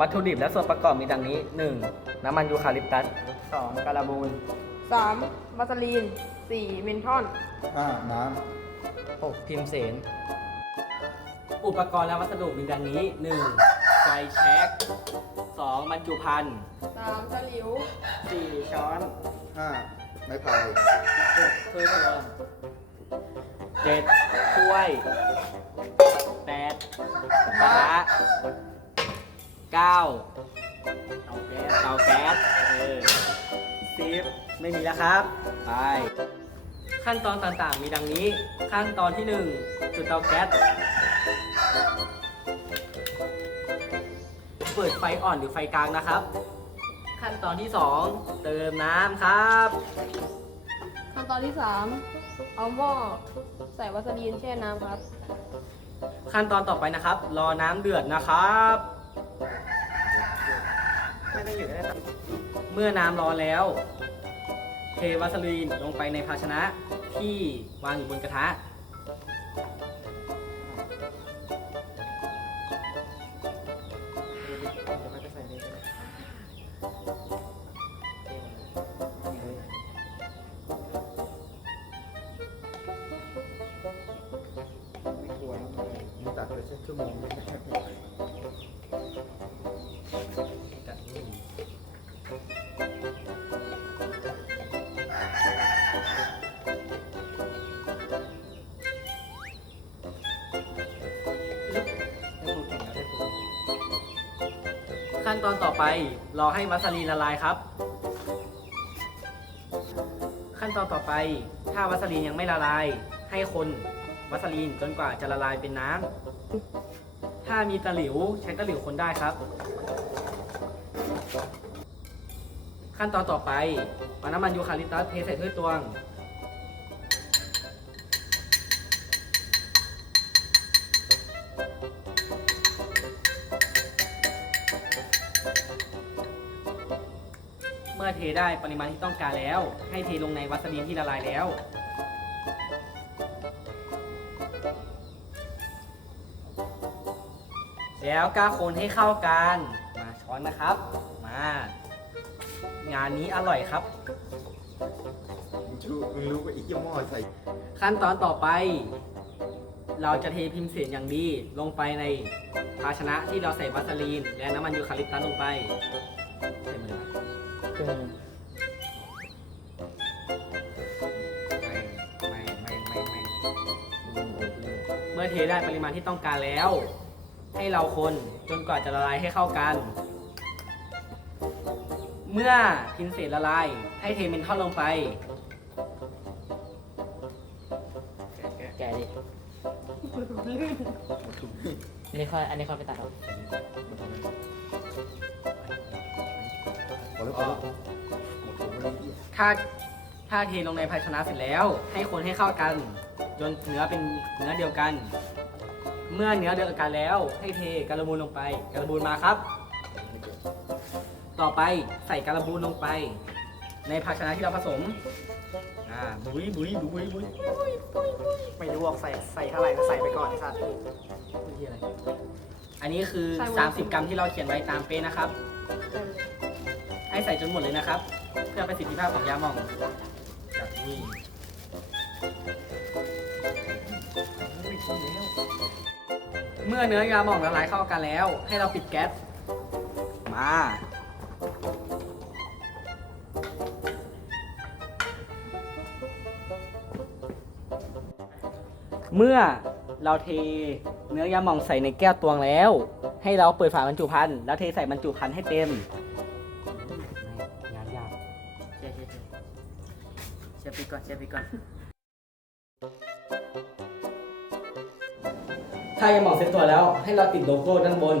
วัตถุดิบและส่วนประกอบมีดังนี้ 1. น้ำมันยูคาลิปตัส 2. การาบูนสามวัสลีนสี่เมนทอนห้าน้ 6. พิมเสน อุปกรณ์และวัสดุมีดังนี้ 1. ไฟแช็ก 2. บรรจุภัณฑ์สามสลิว 4. ช้อนำห้าไม้พาย 6. ถ้วยรวม 7. ถ้วย 8. กระทะ 9. เตาแก๊สเออสิบไม่มีแล้วครับ ไป ขั้นตอนต่างๆมีดังนี้ ขั้นตอนที่1จุดเตาแก๊ส เปิดไฟอ่อนหรือไฟกลางนะครับ ขั้นตอนที่2เติมน้ำครับ ขั้นตอนที่สามเอาหม้อใส่วัสลีนแช่น้ำครับ ขั้นตอนต่อไปนะครับ รอน้ำเดือดนะครับ เมื่อน้ำร้อนแล้ว เทวาสลีนลงไปในภาชนะที่วางอยู่บนกระทะไม่กลัวนะมึงตัดไปสักชั่วโมงนึง ขั้นตอนต่อไปรอให้วัสลีนละลายครับ ขั้นตอนต่อไปถ้าวัสลีนยังไม่ละลาย ให้คนวัสลีนจนกว่าจะละลายเป็นน้ำถ้ามีตะหลิวใช้ตะหลิวคนได้ครับ ขั้นตอนต่อไปเอาน้ำมันยูคาลิปตัสเทใส่ถ้วยตวง มื่อเทได้ปริมาณที่ต้องการแล้ว ให้เทลงในวัสลีนที่ละลายแล้ว แล้วก็คนให้เข้ากัน มาช้อนนะครับ มา งานนี้อร่อยครับ มึงชูมึงรู้ว่าอีกยี่หม้อใส่ขั้นตอนต่อไป เราจะเทพิมพ์เสียนอย่างดีลงไปในภาชนะที่เราใส่วัสลีน และน้ำมันยูคาลิปตัสลงไปใส่มือครับ ไม่ไม่ไม่ไม่เมื่อเทได้ปริมาณที่ต้องการแล้ว ให้เราคนจนกว่าจะละลายให้เข้ากัน เมื่อพิมพ์เศษละลาย ให้เทเมนทอนลงไป แกดิอันนี้ค่อยอันนี้ค่อยไปตัดเอา ถ้าถ้าเทลงในภาชนะเสร็จแล้ว ให้คนให้เข้ากัน จนเนื้อเป็นเนื้อเดียวกัน เมื่อเนื้อเดียวกันแล้ว ให้เทการบูนลงไปการบูนมาครับ ต่อไปใส่การบูนลงไป ในภาชนะที่เราผสมอ่าบุยบุยบุยบุยไม่รู้ว่าใส่ใส่เท่าไหร่ก็ใส่ไปก่อนไอ้สัตว์นี่อะไรอันนี้คือใส่หมด30 กรัมที่เราเขียนไว้ตามเป๊ะนะครับ ใให้ใส่จนหมดเลยนะครับ เพื่อประสิทธิภาพของยาหม่องจากนี่เมื่อเนื้อยาหม่องละลายเข้ากันแล้ว ให้เราปิดแก๊สมา เมื่อเราเทเนื้อยาหม่องใส่ในแก้วตวงแล้ว ให้เราเปิดฝาบรรจุภัณฑ์แล้วเทใส่บรรจุภัณฑ์ให้เต็ม ร์เชีก่อนเชียร์ไปก่อนถ้ายังมองเซ็ตตัวแล้วให้เราติดโลโก้ด้านบน